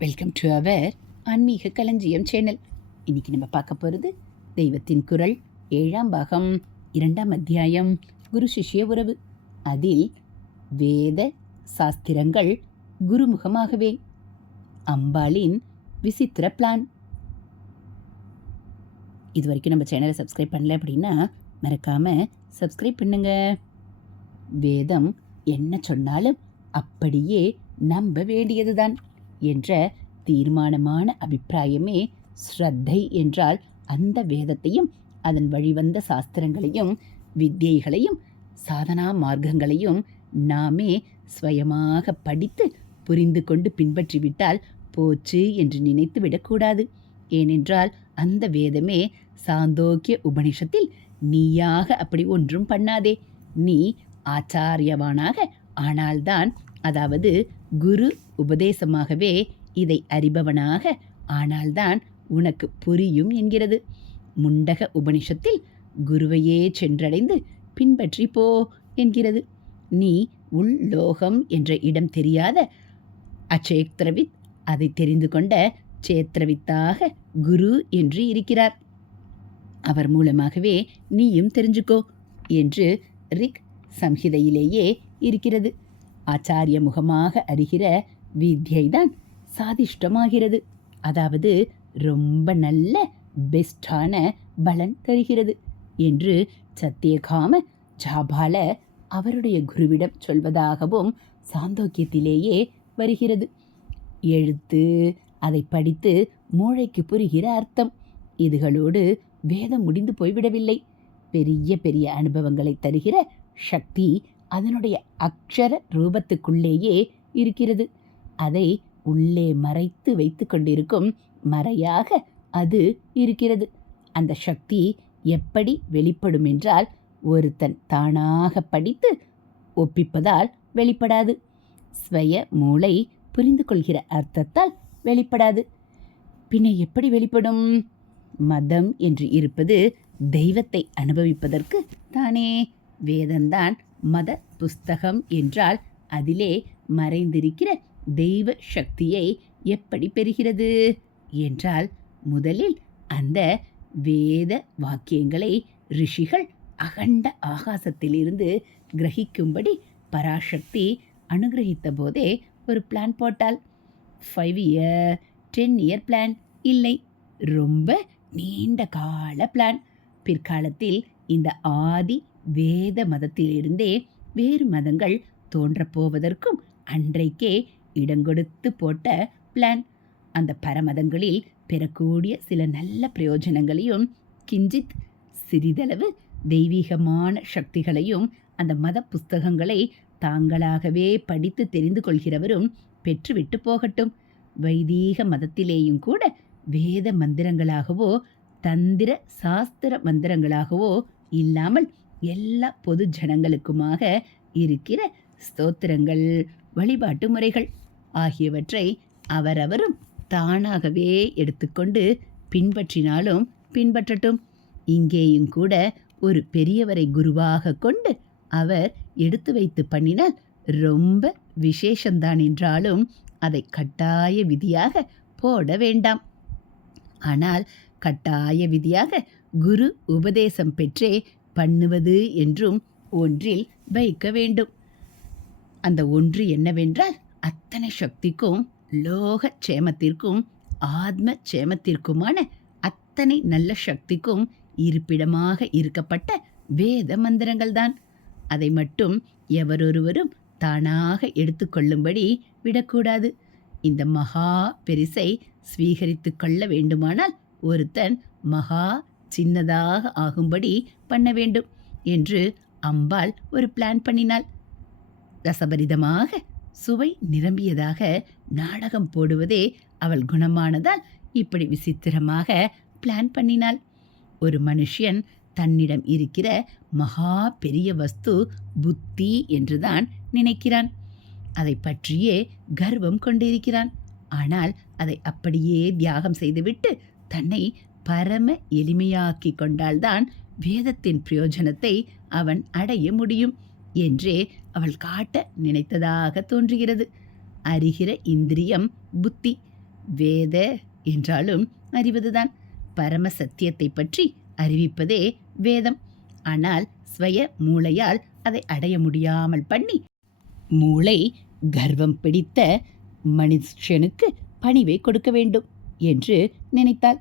Welcome to our ஆன்மீக களஞ்சியம் channel. இன்னைக்கு நம்ம பார்க்க போகிறது தெய்வத்தின் குரல் ஏழாம் பாகம் இரண்டாம் அத்தியாயம் குரு சிஷ்ய உறவு. அதில் வேத சாஸ்திரங்கள் குருமுகமாகவே. அம்பாளின் விசித்திர பிளான் இது வரைக்கும் நம்ம சேனலை சப்ஸ்கிரைப் பண்ணல அப்படின்னா மறக்காமல் சப்ஸ்கிரைப் பண்ணுங்க. வேதம் என்ன சொன்னாலும் அப்படியே நம்ப வேண்டியதுதான். என்ற தீர்மானமான அபிப்பிராயமே ஸ்ரத்தை என்றால் அந்த வேதத்தையும் அதன் வழிவந்த சாஸ்திரங்களையும் வித்யைகளையும் சாதனா மார்க்கங்களையும் நாமே ஸ்வயமாக படித்து புரிந்து கொண்டு பின்பற்றிவிட்டால் போச்சு என்று நினைத்து விடக்கூடாது. ஏனென்றால் அந்த வேதமே சாந்தோக்கிய உபனிஷத்தில் நீயாக அப்படி ஒன்றும் பண்ணாதே. நீ ஆச்சாரியவானாக ஆனால்தான் அதாவது குரு உபதேசமாகவே இதை அறிபவனாக ஆனால்தான் உனக்கு புரியும் என்கிறது. முண்டக உபனிஷத்தில் குருவையே சென்றடைந்து பின்பற்றி போ என்கிறது. நீ உள்லோகம் என்ற இடம் தெரியாத அச்சேத்ரவித் அதை தெரிந்து கொண்ட சேத்ரவித்தாக குரு என்று இருக்கிறார். அவர் மூலமாகவே நீயும் தெரிஞ்சுக்கோ என்று ரிக் சம்ஹிதையிலேயே இருக்கிறது. ஆச்சாரிய முகமாக அறிகிற வித்யைதான் சாதிஷ்டமாகிறது. அதாவது ரொம்ப நல்ல பெஸ்டான பலன் தருகிறது என்று சத்தியகாம ஜாபால அவருடைய குருவிடம் சொல்வதாகவும் சாந்தோக்கியத்திலேயே வருகிறது. எழுத்து அதை படித்து மூளைக்கு புரிகிற அர்த்தம். இதுகளோடு வேதம் முடிந்து போய்விடவில்லை. பெரிய பெரிய அனுபவங்களை தருகிற சக்தி அதனுடைய அக்ஷர ரூபத்துக்குள்ளேயே இருக்கிறது. அதை உள்ளே மறைத்து வைத்து கொண்டிருக்கும் மறையாக அது இருக்கிறது. அந்த சக்தி எப்படி வெளிப்படும் என்றால் ஒருத்தன் தானாக படித்து ஒப்பிப்பதால் வெளிப்படாது. ஸ்வய மூளை புரிந்து கொள்கிற அர்த்தத்தால் வெளிப்படாது. பின்ன எப்படி வெளிப்படும்? மதம் என்று இருப்பது தெய்வத்தை அனுபவிப்பதற்கு தானே. வேதந்தான் மத புஸ்தகம் என்றால் அதிலே மறைந்திருக்கிற தெய்வ சக்தியை எப்படி பெறுகிறது? என்றால் முதலில் அந்த வேத வாக்கியங்களை ரிஷிகள் அகண்ட ஆகாசத்திலிருந்து கிரகிக்கும்படி பராசக்தி அனுகிரகித்த போதே ஒரு பிளான் போட்டால் five year ten year plan இல்லை ரொம்ப நீண்ட கால பிளான் பிற்காலத்தில் இந்த ஆதி வேத மதத்திலிருந்தே வேறு மதங்கள் தோன்றப்போவதற்கும் அன்றைக்கே இடங்கொடுத்து போட்ட பிளான் அந்த பரமதங்களில் பெறக்கூடிய சில நல்ல பிரயோஜனங்களையும் கிஞ்சித் சிறிதளவு தெய்வீகமான சக்திகளையும் அந்த மத புஸ்தகங்களை தாங்களாகவே படித்து தெரிந்து கொள்கிறவரும் பெற்றுவிட்டு போகட்டும். வைதீக மதத்திலேயும் கூட வேத மந்திரங்களாகவோ தந்திர சாஸ்திர மந்திரங்களாகவோ இல்லாமல் எல்லா பொது ஜனங்களுக்குமாக இருக்கிற ஸ்தோத்திரங்கள் வழிபாட்டு முறைகள். ஆகியவற்றை அவரவரும் தானாகவே எடுத்துக்கொண்டு பின்பற்றினாலும் பின்பற்றட்டும். இங்கேயும் கூட ஒரு பெரியவரை குருவாக கொண்டு அவர் எடுத்து வைத்து பண்ணினால் ரொம்ப விசேஷந்தான் என்றாலும் அதை கட்டாய விதியாக போட வேண்டாம். ஆனால் கட்டாய விதியாக குரு உபதேசம் பெற்றே பண்ணுவது என்றும் ஒன்றில் வைக்க வேண்டும். அந்த ஒன்று என்னவென்றால் அத்தனை சக்திக்கும் லோக சேமத்திற்கும் ஆத்ம சேமத்திற்குமான அத்தனை நல்ல சக்திக்கும் இருப்பிடமாக இருக்கப்பட்ட வேத மந்திரங்கள் தான் அதை மட்டும் எவரொருவரும் தானாக எடுத்துக்கொள்ளும்படி விடக்கூடாது. இந்த மகா பெரிசை ஸ்வீகரித்து கொள்ள வேண்டுமானால் ஒருத்தன் மகா சின்னதாக ஆகும்படி பண்ண வேண்டும் என்று அம்பாள் ஒரு பிளான் பண்ணினாள். ரசபரிதமாக சுவை நிரம்பியதாக நாடகம் போடுவதே அவள் குணமானதால் இப்படி விசித்திரமாக பிளான் பண்ணினாள். ஒரு மனுஷன் தன்னிடம் இருக்கிற மகா பெரிய வஸ்து புத்தி என்றுதான் நினைக்கிறான். அதை பற்றியே கர்வம் கொண்டிருக்கிறான். ஆனால் அதை அப்படியே தியாகம் செய்துவிட்டு தன்னை பரம எளிமையாக்கி கொண்டால்தான் வேதத்தின் பிரயோஜனத்தை அவன் அடைய முடியும். என்றே அவள் காட்ட நினைத்ததாக தோன்றுகிறது. அறிகிற இந்திரியம் புத்தி வேத என்றாலும் அறிவதுதான். பரம சத்தியத்தை பற்றி அறிவிப்பதே வேதம். ஆனால் ஸ்வய மூளையால் அதை அடைய முடியாமல் பண்ணி மூளை கர்வம் பிடித்த மனுஷனுக்கு பணிவை கொடுக்க வேண்டும் என்று நினைத்தாள்.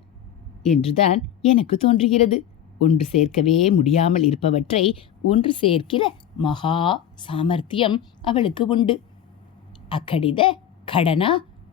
என்றுதான் எனக்கு தோன்றுகிறது. ஒன்று சேர்க்கவே முடியாமல் இருப்பவற்றை ஒன்று சேர்க்கிற மகா சாமர்த்தியம் அவளுக்கு உண்டு. அக்கடித கடனா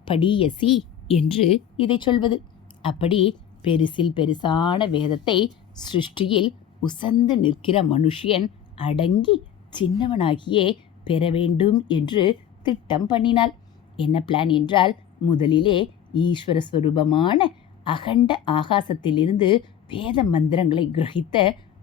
படியசி என்று இதை சொல்வது. அப்படி பெரிசில் பெருசான வேதத்தை சிருஷ்டியில் உசந்து நிற்கிற மனுஷியன் அடங்கி சின்னவனாகியே பெற வேண்டும் என்று திட்டம் பண்ணினாள். என்ன பிளான் என்றால் முதலிலே ஈஸ்வர ஸ்வரூபமான அகண்ட ஆகாசத்திலிருந்து வேத மந்திரங்களை கிரகித்த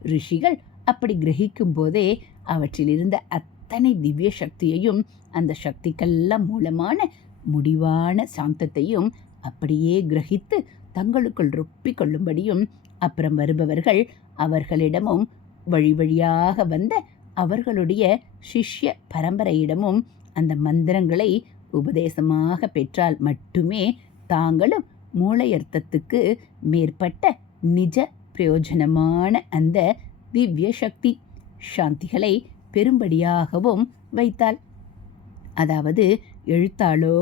ரிஷிகள் அப்படி கிரகிக்கும் போதே அவற்றிலிருந்த அத்தனை திவ்ய சக்தியையும் அந்த சக்திக்கெல்லாம் மூலமான முடிவான சாந்தத்தையும் அப்படியே கிரகித்து தங்களுக்குள் ரொப்பிக் கொள்ளும்படியும் அப்புறம் வருபவர்கள் அவர்களிடமும் வழி வழியாக வந்த அவர்களுடைய சிஷ்ய பரம்பரையிடமும் அந்த மந்திரங்களை உபதேசமாக பெற்றால் மட்டுமே தாங்களும் மூளையர்த்தத்துக்கு மேற்பட்ட நிஜ பிரயோஜனமான அந்த திவ்ய சக்தி சாந்திகளை பெரும்படியாகவும் வைத்தாள். அதாவது எழுத்தாலோ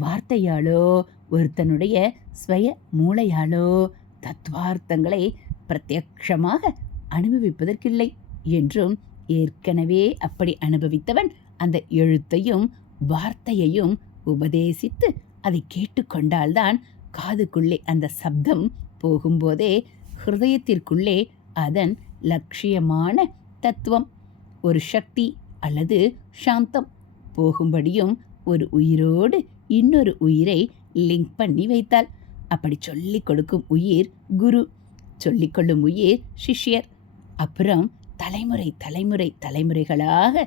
வார்த்தையாலோ ஒருத்தனுடைய ஸ்வய மூளையாலோ தத்துவார்த்தங்களை பிரத்யக்ஷமாக அனுபவிப்பதற்கில்லை என்றும் ஏற்கனவே அப்படி அனுபவித்தவன் அந்த எழுத்தையும் வார்த்தையையும் உபதேசித்து அதை கேட்டுக்கொண்டால்தான் காதுக்குள்ளே அந்த சப்தம் போகும்போதே ஹிருதயத்திற்குள்ளே அதன் லட்சியமான தத்துவம் ஒரு சக்தி அல்லது சாந்தம். போகும்படியும் ஒரு உயிரோடு இன்னொரு உயிரை லிங்க் பண்ணி வைத்தாள் அப்படி சொல்லிக் கொடுக்கும் உயிர் குரு சொல்லிக்கொள்ளும் உயிர் சிஷ்யர். அப்புறம் தலைமுறை தலைமுறை தலைமுறைகளாக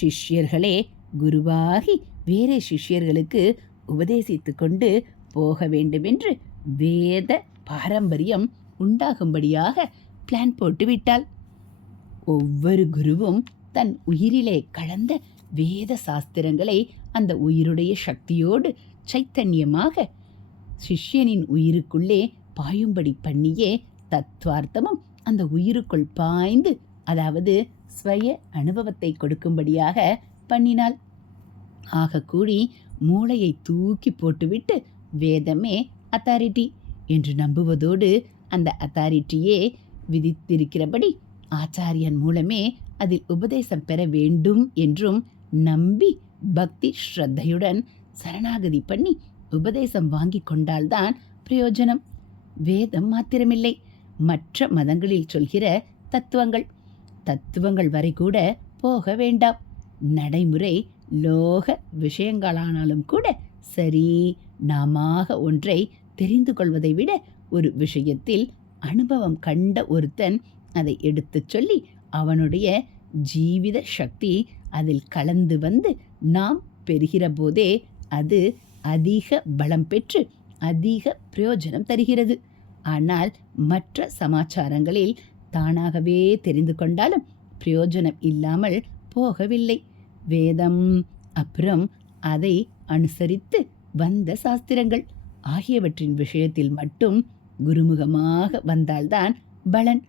சிஷ்யர்களே குருவாகி வேறே சிஷ்யர்களுக்கு உபதேசித்து கொண்டு போக வேண்டுமென்று வேத பாரம்பரியம் உண்டாகும்படியாக பிளான் போட்டு விட்டாள் ஒவ்வொரு குருவும் தன் உயிரிலே கலந்த வேத சாஸ்திரங்களை அந்த உயிருடைய சக்தியோடு சைத்தன்யமாக சிஷ்யனின் உயிருக்குள்ளே பாயும்படி பண்ணியே தத்துவார்த்தமும் அந்த உயிருக்குள் பாய்ந்து அதாவது ஸ்வய அனுபவத்தை கொடுக்கும்படியாக பண்ணினாள். ஆக கூடி மூளையை தூக்கி போட்டுவிட்டு வேதமே அத்தாரிட்டி என்று நம்புவதோடு அந்த அத்தாரிட்டியே விதித்திருக்கிறபடி ஆச்சாரியன் மூலமே அதில் உபதேசம் பெற வேண்டும் என்றும் நம்பி பக்தி ஸ்ரத்தையுடன் சரணாகதி பண்ணி உபதேசம் வாங்கி கொண்டால்தான் பிரயோஜனம். வேதம் மாத்திரமில்லை. மற்ற மதங்களில் சொல்கிற தத்துவங்கள். தத்துவங்கள் வரை கூட போக வேண்டாம். நடைமுறை லோக விஷயங்களானாலும் கூட சரி நாமாக ஒன்றை தெரிந்து கொள்வதை விட ஒரு விஷயத்தில் அனுபவம் கண்ட ஒருத்தன் அதை எடுத்துச் சொல்லி அவனுடைய ஜீவித சக்தி அதில் கலந்து வந்து நாம் பெறுகிற போதே அது அதிக பலம் பெற்று அதிக பிரயோஜனம் தருகிறது. ஆனால் மற்ற சமாச்சாரங்களில் தானாகவே தெரிந்து கொண்டாலும் பிரயோஜனம் இல்லாமல் போகவில்லை. வேதம் அப்புறம் அதை அனுசரித்து வந்த சாஸ்திரங்கள் ஆகியவற்றின் விஷயத்தில் மட்டும் குருமுகமாக வந்தால்தான் பலன்.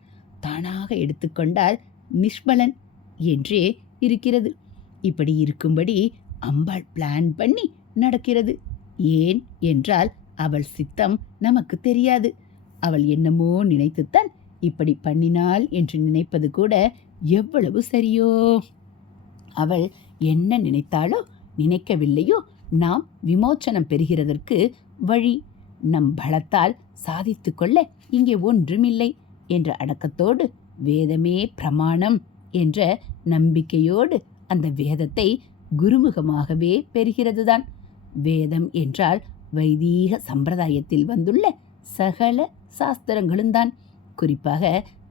தானாக எடுத்துக்கொண்டால் நிஷ்பலன் என்றே இருக்கிறது. இப்படி இருக்கும்படி அம்பாள் பிளான் பண்ணி நடக்கிறது. ஏன் என்றால் அவள் சித்தம் நமக்கு தெரியாது. அவள் என்னமோ நினைத்துத்தான் இப்படி பண்ணினாள் என்று நினைப்பது கூட எவ்வளவு சரியோ. அவள் என்ன நினைத்தாளோ நினைக்கவில்லையோ நாம் விமோச்சனம் பெறுகிறதற்கு வழி நம் பலத்தால் சாதித்து கொள்ள இங்கே ஒன்றுமில்லை. என்ற அடக்கத்தோடு வேதமே பிரமாணம் என்ற நம்பிக்கையோடு அந்த வேதத்தை குருமுகமாகவே பெறுகிறதுதான். வேதம் என்றால் வைதீக சம்பிரதாயத்தில் வந்துள்ள சகல சாஸ்திரங்களும் தான். குறிப்பாக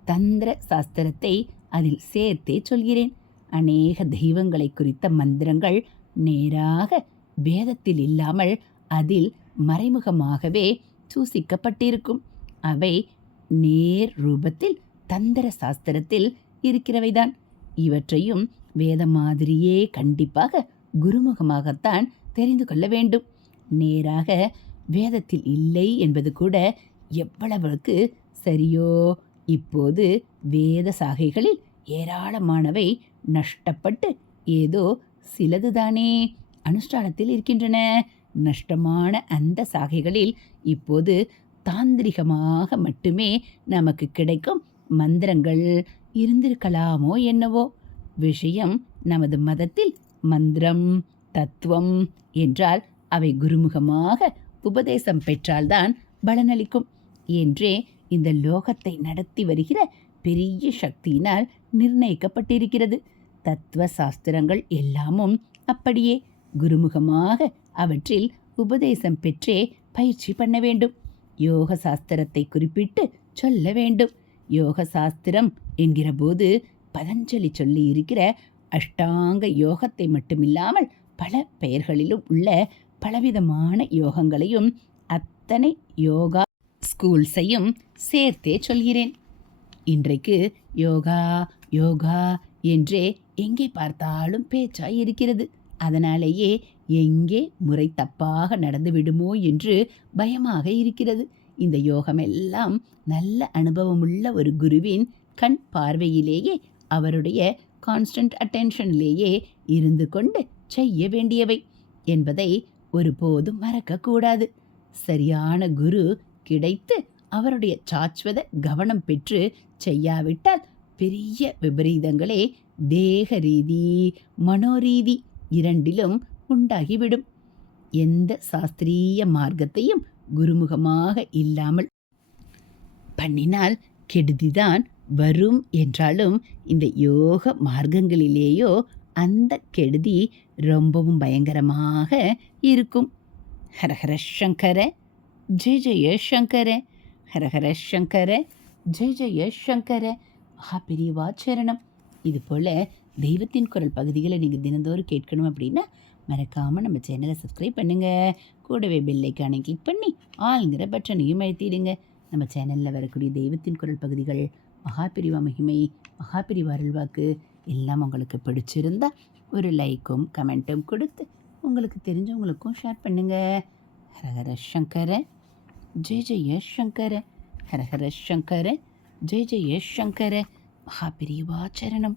தந்திர சாஸ்திரத்தை அதில் சேர்த்தே சொல்கிறேன். அநேக தெய்வங்களை குறித்த மந்திரங்கள் நேராக வேதத்தில் இல்லாமல் அதில் மறைமுகமாகவே சூசிக்கப்பட்டிருக்கும். அவை நேர் ரூபத்தில் தந்திர சாஸ்திரத்தில் இருக்கிறவைதான். இவற்றையும் வேத மாதிரியே கண்டிப்பாக குருமுகமாகத்தான் தெரிந்து கொள்ள வேண்டும். நேராக வேதத்தில் இல்லை என்பது கூட எவ்வளவுக்கு சரியோ. இப்போது வேத சாகைகளில் ஏராளமானவை நஷ்டப்பட்டு ஏதோ சிலதுதானே அனுஷ்டானத்தில் இருக்கின்றன. நஷ்டமான அந்த சாகைகளில் இப்போது தாந்திரிகமாக மட்டுமே நமக்கு கிடைக்கும் மந்திரங்கள் இருந்திருக்கலாமோ என்னவோ? விஷயம் நமது மதத்தில் மந்திரம் தத்துவம் என்றால் அவை குருமுகமாக உபதேசம் பெற்றால்தான் பலனளிக்கும். என்றே இந்த லோகத்தை நடத்தி வருகிற பெரிய சக்தியினால் நிர்ணயிக்கப்பட்டிருக்கிறது. தத்துவ சாஸ்திரங்கள் எல்லாமும் அப்படியே குருமுகமாக அவற்றில் உபதேசம் பெற்றே பயிற்சி பண்ண வேண்டும். யோக சாஸ்திரத்தை குறிப்பிட்டு சொல்ல வேண்டும். யோக சாஸ்திரம் என்கிற போது பதஞ்சலி சொல்லி இருக்கிற அஷ்டாங்க யோகத்தை மட்டுமில்லாமல் பல பெயர்களிலும் உள்ள பலவிதமான யோகங்களையும் அத்தனை யோகா ஸ்கூல்ஸையும் சேர்த்தே சொல்கிறேன். இன்றைக்கு யோகா யோகா என்றே எங்கே பார்த்தாலும் பேச்சாய் இருக்கிறது. அதனாலேயே எங்கே முறை தப்பாக நடந்து விடுமோ என்று பயமாக இருக்கிறது. இந்த யோகமெல்லாம் நல்ல அனுபவமுள்ள ஒரு குருவின் கண் பார்வையிலேயே அவருடைய கான்ஸ்டன்ட் அட்டென்ஷனிலேயே இருந்து கொண்டு செய்ய வேண்டியவை என்பதை ஒருபோதும் மறக்கக்கூடாது. சரியான குரு கிடைத்து அவருடைய சாஸ்வத கவனம் பெற்று செய்யாவிட்டால் பெரிய விபரீதங்களே தேக ரீதி மனோரீதி இரண்டிலும் உண்டாகிவிடும். எந்த சாஸ்திரிய மார்க்கத்தையும் குருமுகமாக இல்லாமல் பண்ணினால் கெடுதிதான் வரும் என்றாலும் இந்த யோக மார்க்கங்களிலேயோ அந்த கெடுதி ரொம்பவும் பயங்கரமாக இருக்கும். ஹரஹர சங்கர ஜெய ஜெய சங்கர ஹரஹர சங்கர ஜெய ஜெய சங்கர மகாபிரிவா இது போல் தெய்வத்தின் குரல் பகுதிகளை நீங்கள் தினந்தோறும் கேட்கணும் அப்படின்னா மறக்காமல் நம்ம சேனலை சப்ஸ்கிரைப் பண்ணுங்கள் கூடவே பெல்லைக்கானை கிளிக் பண்ணி ஆளுங்கிற பட்டனையும் அழுத்திடுங்க. நம்ம சேனலில் வரக்கூடிய தெய்வத்தின் குரல் பகுதிகள் மகாபிரிவா மகிமை மகாபிரிவா அருள்வாக்கு எல்லாம் உங்களுக்கு பிடிச்சிருந்தா ஒரு லைக்கும் கமெண்ட்டும் கொடுத்து உங்களுக்கு தெரிஞ்சவங்களுக்கும் ஷேர் பண்ணுங்கள் ஹரஹர சங்கர ஜெய ஜெய சங்கர ஹரஹர சங்கர ஜெய ஜெய சங்கர மகாபிரிவா சரணம்.